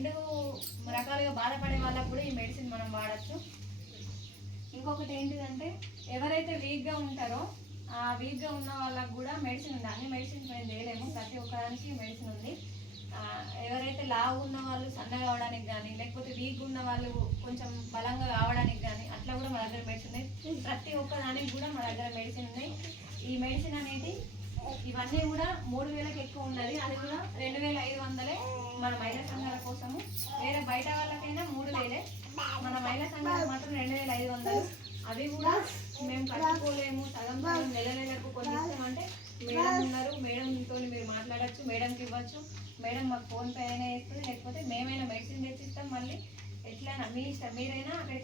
రెండు రకాలుగా బాధపడే వాళ్ళకు కూడా ఈ మెడిసిన్ మనం వాడచ్చు. ఇంకొకటి ఏంటిదంటే ఎవరైతే వీక్గా ఉంటారో ఆ వీక్గా ఉన్న వాళ్ళకు కూడా మెడిసిన్ ఉంది. అన్ని మెడిసిన్స్ మేము చేయలేము, ప్రతి ఒక్కదానికి మెడిసిన్ ఉంది. ఎవరైతే లావు ఉన్న వాళ్ళు సన్నగా కావడానికి కానీ, లేకపోతే వీక్గా ఉన్న వాళ్ళు కొంచెం బలంగా కావడానికి కానీ అట్లా కూడా మా దగ్గర మెడిసిన్ ఉంది. ప్రతి ఒక్కదానికి కూడా మా దగ్గర మెడిసిన్ ఉంది. ఈ మెడిసిన్ అనేది ఇవన్నీ కూడా 3000కి ఎక్కువ ఉన్నది, అది కూడా 2500 మన మహిళా సంఘాల కోసము. వేరే బయట వాళ్ళకైనా 3000, మన మహిళా సంఘాలకు మాత్రం 2500. అవి కూడా మేము కట్టుకోలేము, సగం నెలకు కొన్ని ఇస్తామంటే మేడం ఉన్నారు, మేడంతో మీరు మాట్లాడచ్చు, మేడంకి ఇవ్వచ్చు. మేడం మాకు ఫోన్పే అయినా ఇస్తుంది, లేకపోతే మేమైనా మెడిసిన్ తెచ్చిస్తాం. మళ్ళీ ఎట్లయినా మీ ఇష్టం, మీరైనా అక్కడికి